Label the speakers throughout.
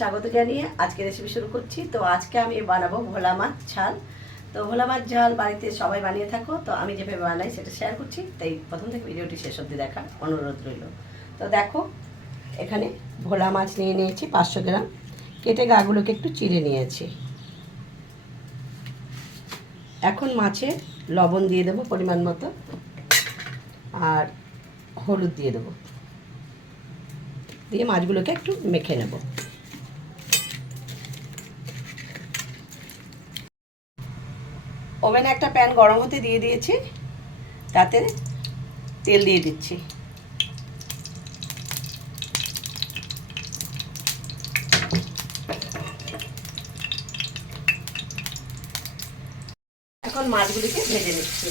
Speaker 1: স্বাগত জানিয়ে আজকে রেসিপি শুরু করছি। তো আজকে আমি বানাবো ভোলা মাছ ঝাল। তো ভোলা মাছ ঝাল বাড়িতে সবাই বানিয়ে থাকো। তো আমি যেভাবে বানাই সেটা শেয়ার করছি। তাই প্রথম থেকে ভিডিওটি শেষ অবধি দেখার অনুরোধ রইল। তো দেখো, এখানে ভোলা মাছ নিয়ে নিয়েছি পাঁচশো গ্রাম। কেটে গাগুলোকে একটু চিড়ে নিয়েছি। এখন মাছে লবণ দিয়ে দেবো পরিমাণ মতো। আর হলুদ দিয়ে দেবো। দিয়ে মাছগুলোকে একটু মেখে নেব। ওভেনে একটা প্যান গরম হতে দিয়ে দিয়েছি, তাতে তেল দিয়ে দিচ্ছি। এখন মাছগুলিকে ভেজে নিচ্ছি।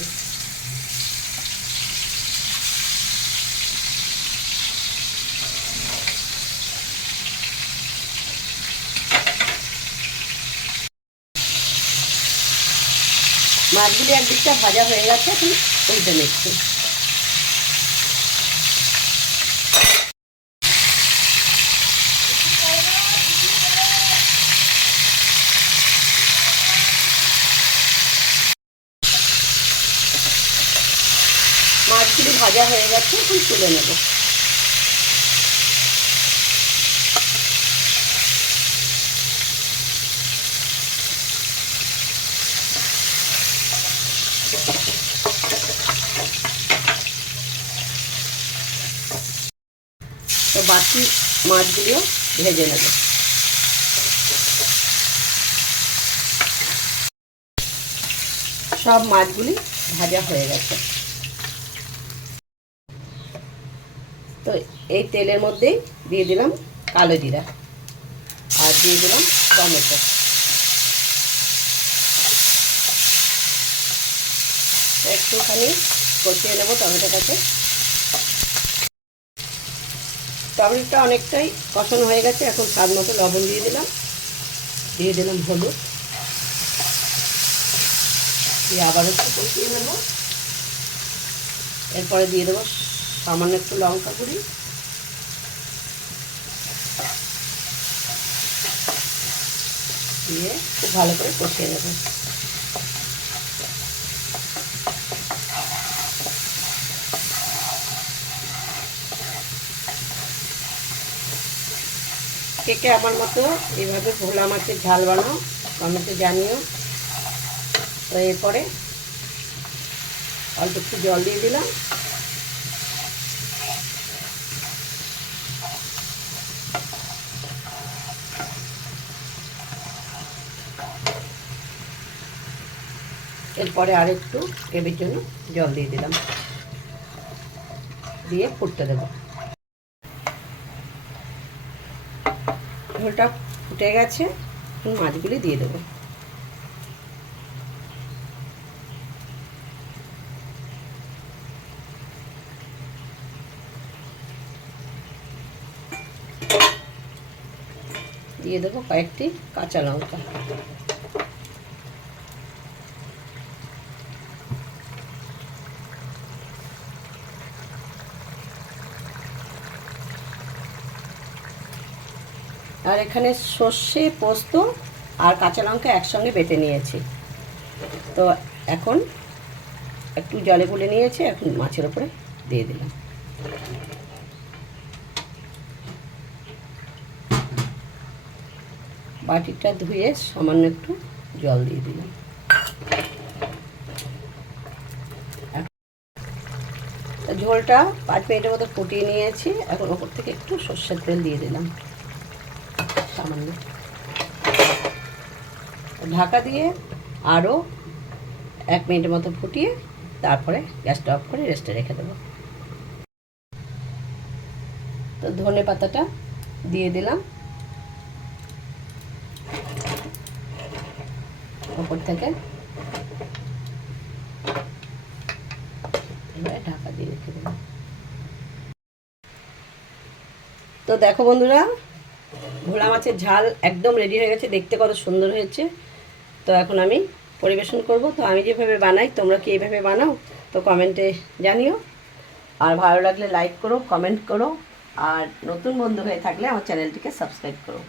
Speaker 1: মাছগুলি একদিকটা ভাজা হয়ে গেছে, এখন উল্টে নিচ্ছি। মাছগুলি ভাজা হয়ে গেছে, এখন তুলে নেব তো বাকি মাছগুলিও ভেজে নেব। সব মাছগুলি ভাজা হয়ে গেছে। তো এই তেলের মধ্যেই দিয়ে দিলাম কালো জিরা আর দিয়ে দিলাম টমেটো। একটুখানি কষিয়ে নেব টমেটোটাকে। টমেটোটা অনেকটাই কষানো হয়ে গেছে। এখন স্বাদ মতো লবণ দিয়ে দিলাম। দিয়ে দিলাম হলুদ। দিয়ে আবার একটু কষিয়ে নেব। এরপরে দিয়ে দেবো সামান্য একটু লঙ্কা গুঁড়ি। দিয়ে খুব ভালো করে কষিয়ে নেব। কে আমার মতো এইভাবে ভোলা মাছের ঝাল বানাও, কমেন্টে জানিও। তো এরপরে অল্প একটু জল দিয়ে দিলাম। এরপরে আর একটু জন্য জল দিয়ে দিলাম। দিয়ে ফুটতে দেবো। ঝোলটা ফুটে গেছে মাছগুলি দিয়ে দেবো। দিয়ে দেবো কয়েকটি কাঁচা লঙ্কা। আর এখানে সর্ষে, পোস্ত আর কাঁচা লঙ্কা একসঙ্গে বেটে নিয়েছি। তো এখন একটু জলে গুলে নিয়েছি, এখন মাছের ওপরে দিয়ে দিলাম। বাটিটা ধুয়ে সামান্য একটু জল দিয়ে দিলাম। ঝোলটা পাঁচ মিনিটের মতো ফুটিয়ে নিয়েছি, এখন ওপর থেকে একটু সর্ষের তেল দিয়ে দিলাম। সামান্য। ঢাকা দিয়ে আরও এক মিনিটের মতো ফুটিয়ে তারপরে গ্যাসটা অফ করে রেস্টে রেখে দেবো। তো ধনে পাতাটা দিয়ে দিলাম। ওপর থেকে ঢাকা দিয়ে রেখে দিলাম তো দেখো বন্ধুরা ভোলা মাছের ঝাল একদম রেডি হয়ে গেছে, দেখতে কত সুন্দর হয়েছে। তো এখন আমি পরিবেশন করব। তো আমি যেভাবে বানাই, তোমরা কি এইভাবে বানাও, তো কমেন্টে জানিও। আর ভালো লাগলে লাইক করো কমেন্ট করো। আর নতুন বন্ধু হয়ে থাকলে আমার চ্যানেলটিকে সাবস্ক্রাইব করো।